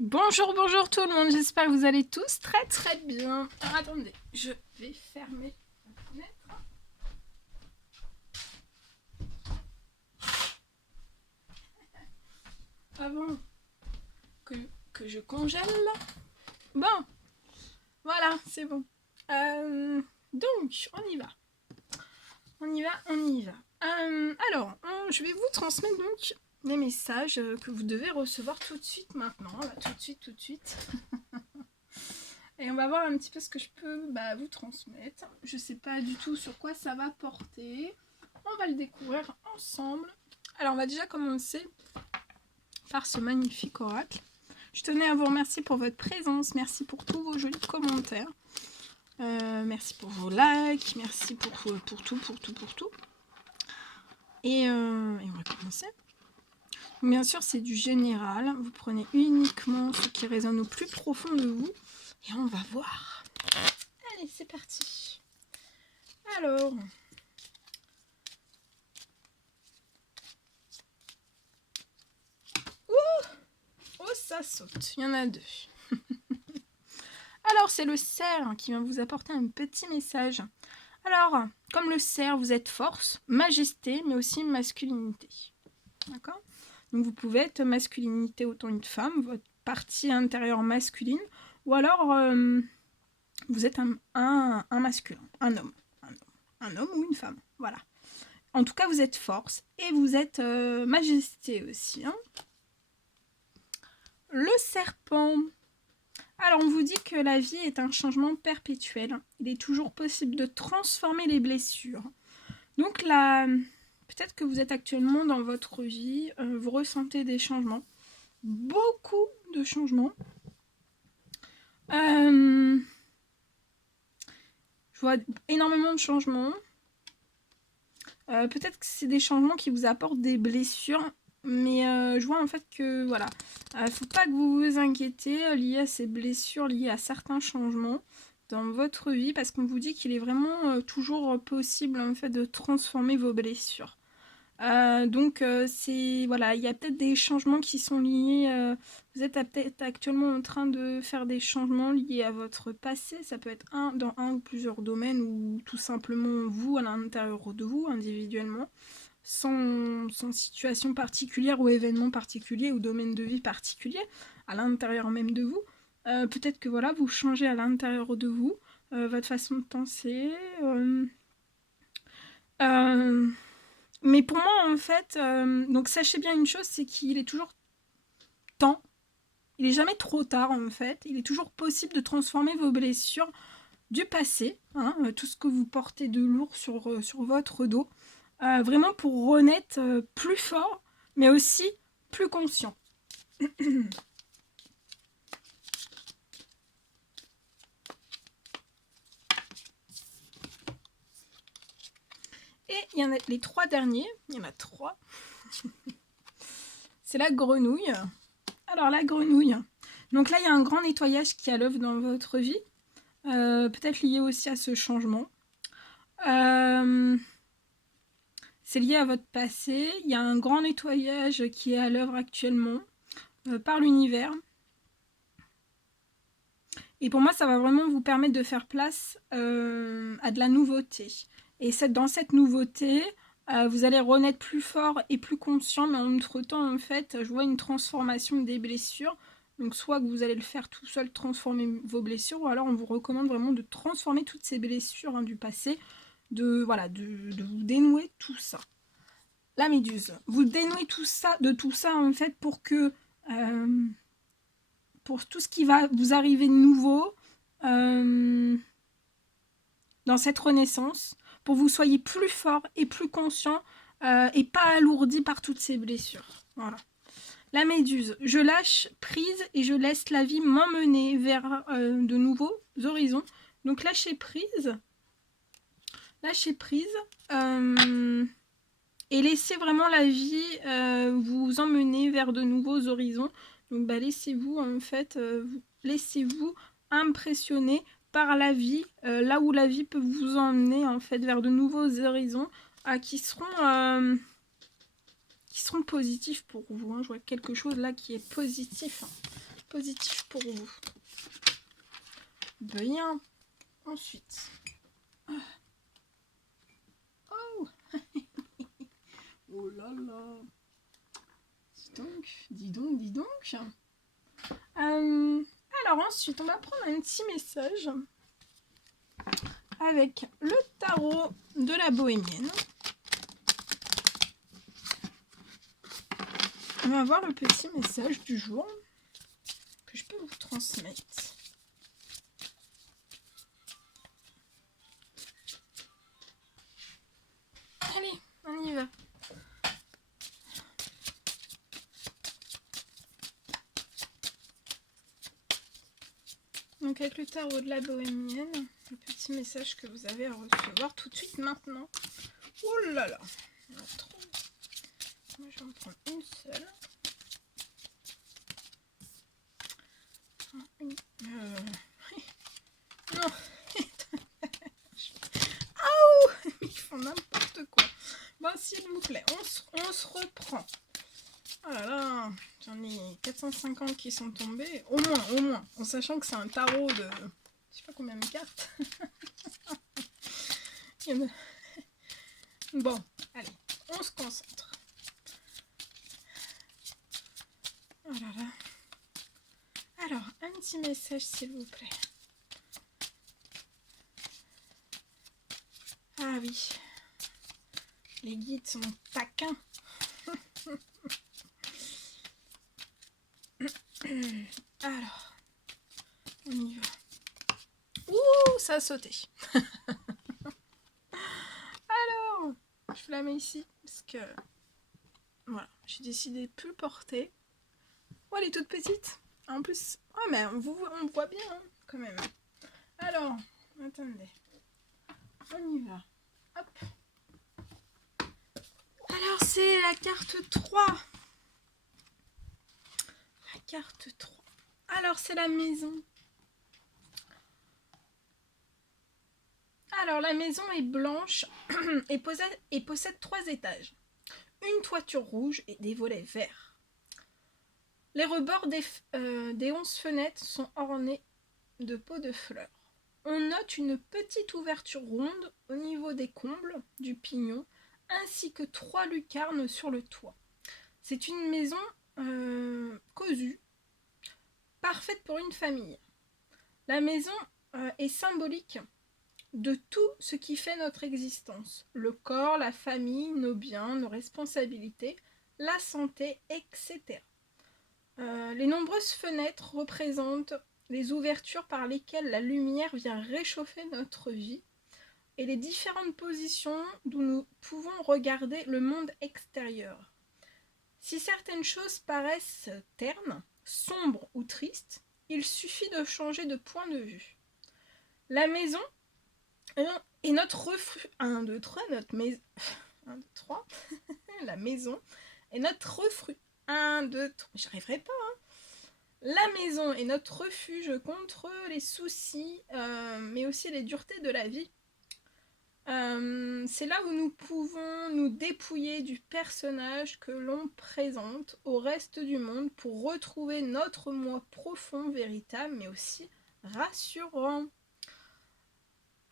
Bonjour, bonjour tout le monde, j'espère que vous allez tous très très bien. Alors attendez, je vais fermer la fenêtre avant que, que je congèle. Bon, voilà, c'est bon. Donc, on y va. On y va, on y va. Alors, je vais vous transmettre donc les messages que vous devez recevoir tout de suite maintenant. Là, tout de suite, tout de suite. Et on va voir un petit peu ce que je peux vous transmettre. Je sais pas du tout sur quoi ça va porter. On va le découvrir ensemble. Alors on va déjà commencer par ce magnifique oracle. Je tenais à vous remercier pour votre présence. Merci pour tous vos jolis commentaires. Merci pour vos likes. Merci pour tout. Et on va commencer. Bien sûr, c'est du général. Vous prenez uniquement ce qui résonne au plus profond de vous. Et on va voir. Allez, c'est parti. Alors, oh, ça saute. Il y en a deux. Alors, c'est le cerf qui vient vous apporter un petit message. Alors, comme le cerf, vous êtes force, majesté, mais aussi masculinité. D'accord? Donc, vous pouvez être masculinité autant une femme, votre partie intérieure masculine, ou alors vous êtes un masculin, un homme. Un homme ou une femme. Voilà. En tout cas, vous êtes force et vous êtes majesté aussi. Hein. Le serpent. Alors, on vous dit que la vie est un changement perpétuel. Il est toujours possible de transformer les blessures. Donc là, peut-être que vous êtes actuellement dans votre vie, vous ressentez des changements. Beaucoup de changements. Je vois énormément de changements. Peut-être que c'est des changements qui vous apportent des blessures. Mais je vois en fait que voilà, faut pas que vous vous inquiétez lié à ces blessures, liées à certains changements dans votre vie, parce qu'on vous dit qu'il est vraiment toujours possible en fait de transformer vos blessures. Donc c'est voilà, il y a peut-être des changements qui sont liés. Vous êtes peut-être actuellement en train de faire des changements liés à votre passé. Ça peut être dans un ou plusieurs domaines, ou tout simplement vous à l'intérieur de vous individuellement. Sans situation particulière ou événement particulier ou domaine de vie particulier, à l'intérieur même de vous. Peut-être que voilà, vous changez à l'intérieur de vous, votre façon de penser. Mais pour moi, en fait, donc sachez bien une chose, c'est qu'il est toujours temps. Il n'est jamais trop tard, en fait. Il est toujours possible de transformer vos blessures du passé, hein, tout ce que vous portez de lourd sur votre dos, vraiment pour renaître plus fort, mais aussi plus conscient. Et il y en a les trois derniers, il y en a trois. C'est la grenouille. Alors la grenouille, donc là il y a un grand nettoyage qui est à l'œuvre dans votre vie, peut-être lié aussi à ce changement. C'est lié à votre passé, il y a un grand nettoyage qui est à l'œuvre actuellement par l'univers. Et pour moi, ça va vraiment vous permettre de faire place à de la nouveauté. Et dans cette nouveauté, vous allez renaître plus fort et plus conscient, mais en entre-temps, en fait, je vois une transformation des blessures. Donc soit que vous allez le faire tout seul, transformer vos blessures, ou alors on vous recommande vraiment de transformer toutes ces blessures du passé, de vous dénouer tout ça. La méduse, vous dénouez de tout ça en fait pour que pour tout ce qui va vous arriver de nouveau dans cette renaissance, pour que vous soyez plus fort et plus conscient et pas alourdi par toutes ces blessures. Voilà. La méduse, je lâche prise et je laisse la vie m'emmener vers de nouveaux horizons. Donc lâchez prise et laissez vraiment la vie vous emmener vers de nouveaux horizons. Donc laissez-vous en fait, laissez-vous impressionner par la vie, là où la vie peut vous emmener en fait vers de nouveaux horizons qui seront positifs pour vous. Hein. Je vois quelque chose là qui est positif. positif pour vous. Bien. Ensuite. Oh. Oh là là. Dis donc. Alors ensuite, on va prendre un petit message avec le tarot de la bohémienne. On va voir le petit message du jour que je peux vous transmettre. Allez, on y va. Donc avec le tarot de la bohémienne, le petit message que vous avez à recevoir tout de suite maintenant. Oh là là, il y en a trop. Moi je vais en prendre une seule. Non. Aouh, ils font n'importe quoi. Bon, s'il vous plaît, on se reprend. Oh là là, j'en ai 450 qui sont tombés. Au moins. En sachant que c'est un tarot de... Je sais pas combien de cartes. Bon, allez, on se concentre. Oh là là. Alors, un petit message s'il vous plaît. Ah oui. Les guides sont taquins. Alors, on y va. Ouh, ça a sauté. Alors, je la mets ici parce que voilà, j'ai décidé de plus le porter. Oh, elle est toute petite. En plus, oh, mais on voit bien hein, quand même. Alors, attendez. On y va. Hop. Alors, c'est la carte 3. La carte 3. Alors, c'est la maison. Alors, la maison est blanche et possède 3 étages. Une toiture rouge et des volets verts. Les rebords des 11 fenêtres sont ornés de pots de fleurs. On note une petite ouverture ronde au niveau des combles du pignon, ainsi que 3 lucarnes sur le toit. C'est une maison cousue, parfaite pour une famille. La maison est symbolique de tout ce qui fait notre existence. Le corps, la famille, nos biens, nos responsabilités, la santé, etc. Les nombreuses fenêtres représentent les ouvertures par lesquelles la lumière vient réchauffer notre vie et les différentes positions d'où nous pouvons regarder le monde extérieur. Si certaines choses paraissent ternes, sombres ou tristes, il suffit de changer de point de vue. La maison est notre refuge. 1, 2, 3, notre maison. 1, 2, 3. La maison est notre refuge. 1, 2, 3. J'arriverai pas, hein. La maison est notre refuge contre les soucis, mais aussi les duretés de la vie. C'est là où nous pouvons nous dépouiller du personnage que l'on présente au reste du monde pour retrouver notre moi profond, véritable, mais aussi rassurant.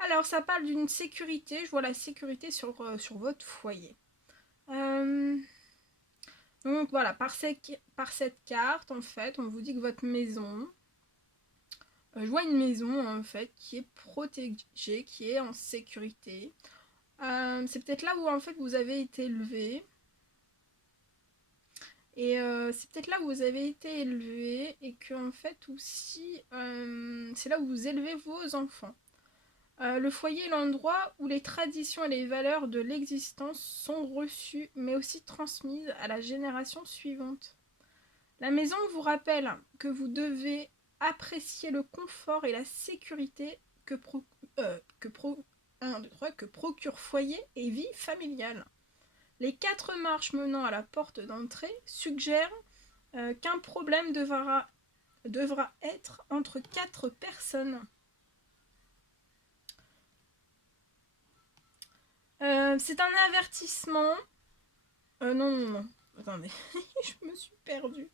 Alors, ça parle d'une sécurité. Je vois la sécurité sur votre foyer. Donc voilà, par cette carte, en fait, on vous dit que votre maison... je vois une maison, en fait, qui est protégée, qui est en sécurité. C'est peut-être là où, en fait, vous avez été élevé. Et c'est peut-être là où vous avez été élevé et que, en fait, aussi, c'est là où vous élevez vos enfants. Le foyer est l'endroit où les traditions et les valeurs de l'existence sont reçues, mais aussi transmises à la génération suivante. La maison vous rappelle que vous devez apprécier le confort et la sécurité que procure foyer et vie familiale. Les 4 marches menant à la porte d'entrée suggèrent qu'un problème devra être entre 4 personnes. C'est un avertissement. Non. Attendez, je me suis perdue.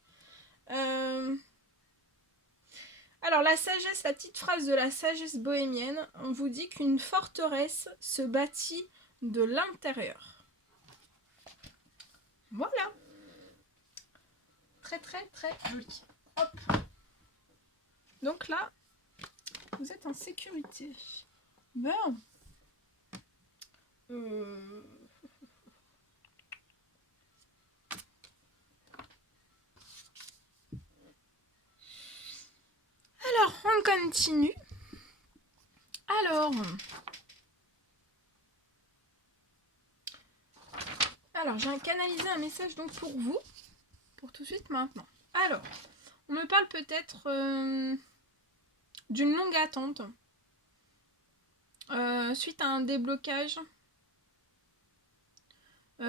la sagesse, la petite phrase de la sagesse bohémienne, on vous dit qu'une forteresse se bâtit de l'intérieur. Voilà. Très très très joli. Hop. Donc là, vous êtes en sécurité. Bon. Alors, on continue. Alors, j'ai canalisé un message donc pour vous, pour tout de suite maintenant. Alors, on me parle peut-être d'une longue attente suite à un déblocage.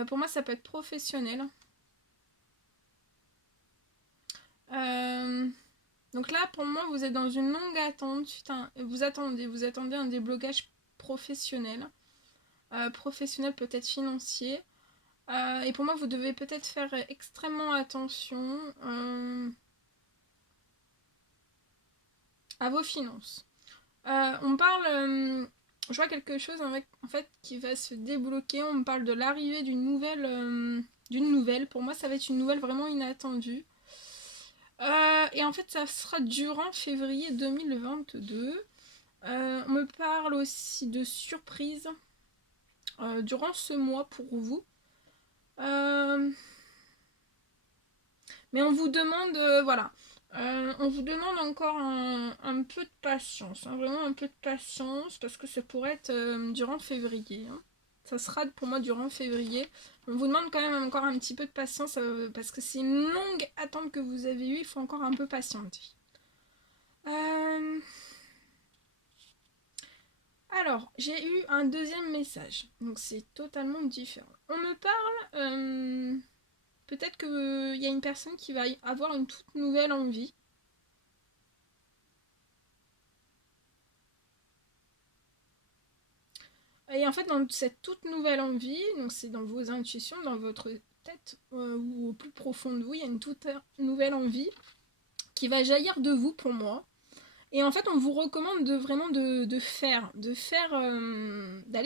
Pour moi, ça peut être professionnel. Donc là, pour moi, vous êtes dans une longue attente. Vous attendez un déblocage professionnel. Professionnel, peut-être financier. Et pour moi, vous devez peut-être faire extrêmement attention à vos finances. On parle... je vois quelque chose en fait qui va se débloquer. On me parle de l'arrivée d'une nouvelle. Pour moi, ça va être une nouvelle vraiment inattendue. Et en fait, ça sera durant février 2022. On me parle aussi de surprises durant ce mois pour vous. Mais on vous demande, voilà, on vous demande encore un peu de patience, hein, vraiment un peu de patience, parce que ça pourrait être durant février. Hein. Ça sera pour moi durant février. On vous demande quand même encore un petit peu de patience, parce que c'est une longue attente que vous avez eue, il faut encore un peu patienter. Alors, j'ai eu un deuxième message, donc c'est totalement différent. On me parle... peut-être qu'il y a une personne qui va avoir une toute nouvelle envie. Et en fait, dans cette toute nouvelle envie, donc c'est dans vos intuitions, dans votre tête ou au plus profond de vous, il y a une toute nouvelle envie qui va jaillir de vous pour moi. Et en fait, on vous recommande vraiment d'aller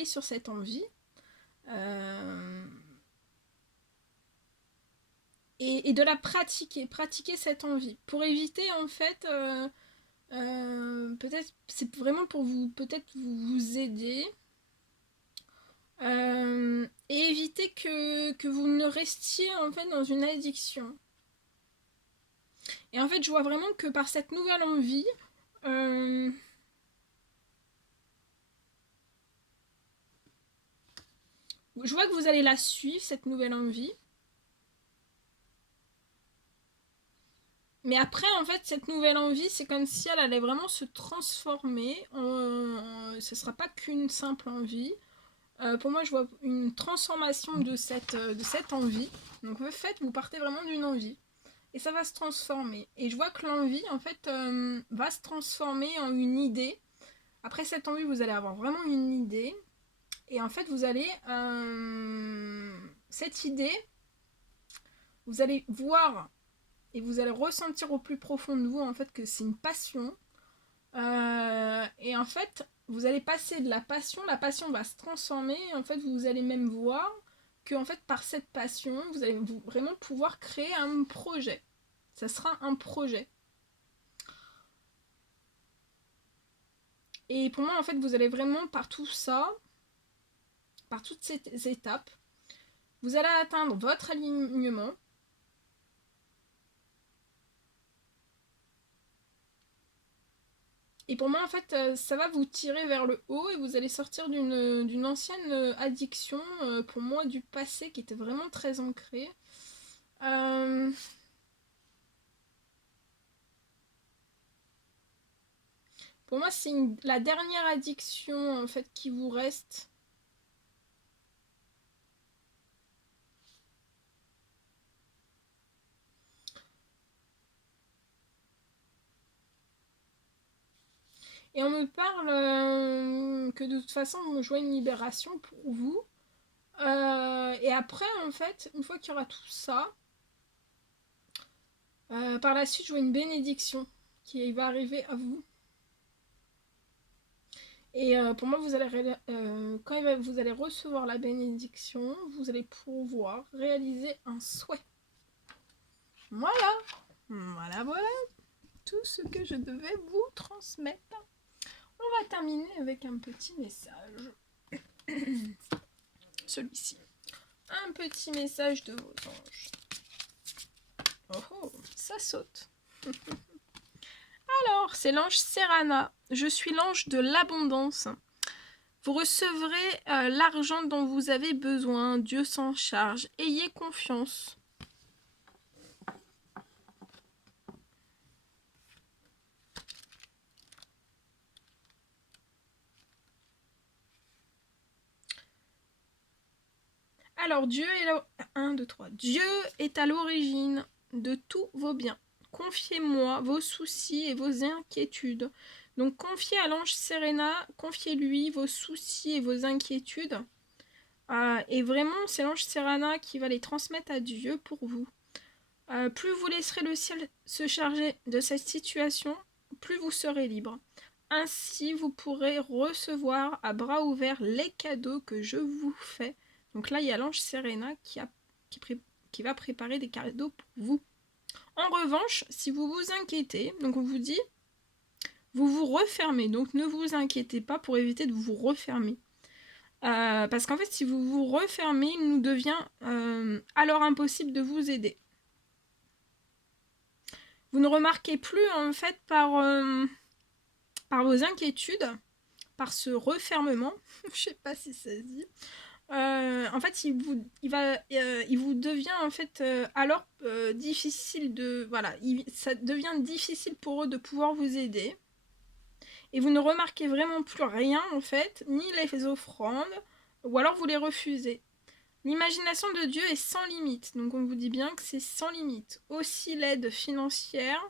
sur cette envie. Et de la pratiquer cette envie. Pour éviter, en fait, peut-être, c'est vraiment pour peut-être vous aider. Et éviter que vous ne restiez en fait dans une addiction. Et en fait, je vois vraiment que par cette nouvelle envie, je vois que vous allez la suivre, cette nouvelle envie. Mais après, en fait, cette nouvelle envie, c'est comme si elle allait vraiment se transformer. Ce ne sera pas qu'une simple envie. Pour moi, je vois une transformation de cette envie. Donc, en fait, vous partez vraiment d'une envie. Et ça va se transformer. Et je vois que l'envie, en fait, va se transformer en une idée. Après cette envie, vous allez avoir vraiment une idée. Et en fait, vous allez... cette idée, vous allez voir et vous allez ressentir au plus profond de vous, en fait, que c'est une passion. Et en fait, vous allez passer de la passion va se transformer. Et en fait, vous allez même voir que, en fait, par cette passion, vous allez vraiment pouvoir créer un projet. Ça sera un projet. Et pour moi, en fait, vous allez vraiment par tout ça, par toutes ces étapes, vous allez atteindre votre alignement. Et pour moi, en fait, ça va vous tirer vers le haut et vous allez sortir d'une ancienne addiction, pour moi, du passé qui était vraiment très ancrée. Pour moi, c'est la dernière addiction, en fait, qui vous reste. Et on me parle que de toute façon, je vois une libération pour vous. Et après, en fait, une fois qu'il y aura tout ça, par la suite, je vois une bénédiction qui va arriver à vous. Et pour moi, vous allez quand vous allez recevoir la bénédiction, vous allez pouvoir réaliser un souhait. Voilà, voilà tout ce que je devais vous transmettre. On va terminer avec un petit message. Celui-ci. Un petit message de vos anges. Oh, ça saute. Alors, c'est l'ange Serana. Je suis l'ange de l'abondance. Vous recevrez l'argent dont vous avez besoin. Dieu s'en charge. Ayez confiance. Alors, Dieu est à l'origine de tous vos biens. Confiez-moi vos soucis et vos inquiétudes. Donc, confiez à l'ange Serena, confiez-lui vos soucis et vos inquiétudes. Et vraiment, c'est l'ange Serena qui va les transmettre à Dieu pour vous. Plus vous laisserez le ciel se charger de cette situation, plus vous serez libre. Ainsi, vous pourrez recevoir à bras ouverts les cadeaux que je vous fais. Donc là, il y a l'ange Serena qui va préparer des cadeaux pour vous. En revanche, si vous vous inquiétez, donc on vous dit, vous vous refermez. Donc ne vous inquiétez pas pour éviter de vous refermer. Parce qu'en fait, si vous vous refermez, il nous devient alors impossible de vous aider. Vous ne remarquez plus en fait par vos inquiétudes, par ce refermement, je sais pas si ça se dit. En fait, il vous devient en fait alors difficile de ça devient difficile pour eux de pouvoir vous aider. Et vous ne remarquez vraiment plus rien en fait, ni les offrandes, ou alors vous les refusez. L'imagination de Dieu est sans limite, donc on vous dit bien que c'est sans limite. Aussi l'aide financière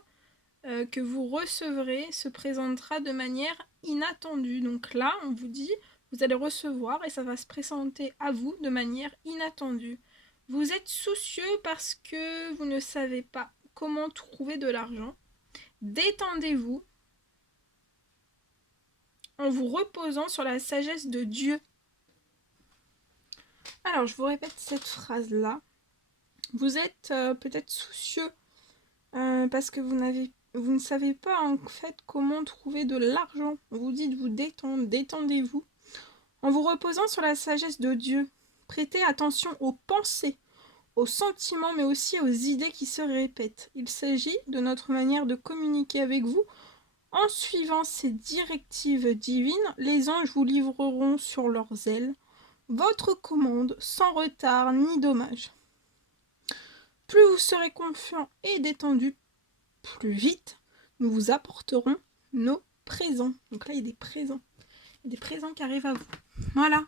que vous recevrez se présentera de manière inattendue. Donc là, on vous dit, vous allez recevoir et ça va se présenter à vous de manière inattendue. Vous êtes soucieux parce que vous ne savez pas comment trouver de l'argent. Détendez-vous en vous reposant sur la sagesse de Dieu. Alors, je vous répète cette phrase-là. Vous êtes peut-être soucieux parce que vous ne savez pas en fait comment trouver de l'argent. On vous dit de vous détendre, détendez-vous. En vous reposant sur la sagesse de Dieu, prêtez attention aux pensées, aux sentiments, mais aussi aux idées qui se répètent. Il s'agit de notre manière de communiquer avec vous. En suivant ces directives divines, les anges vous livreront sur leurs ailes votre commande sans retard ni dommage. Plus vous serez confiant et détendu, plus vite nous vous apporterons nos présents. Donc là, il y a des présents. Il y a des présents qui arrivent à vous. Voilà.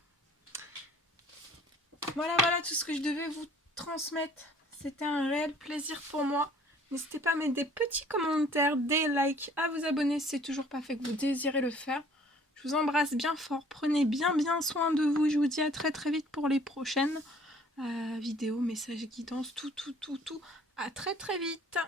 Voilà tout ce que je devais vous transmettre. C'était un réel plaisir pour moi. N'hésitez pas à mettre des petits commentaires, des likes, à vous abonner si c'est toujours pas fait que vous désirez le faire. Je vous embrasse bien fort. Prenez bien soin de vous. Je vous dis à très vite pour les prochaines vidéos, messages, guidances, tout. À très vite.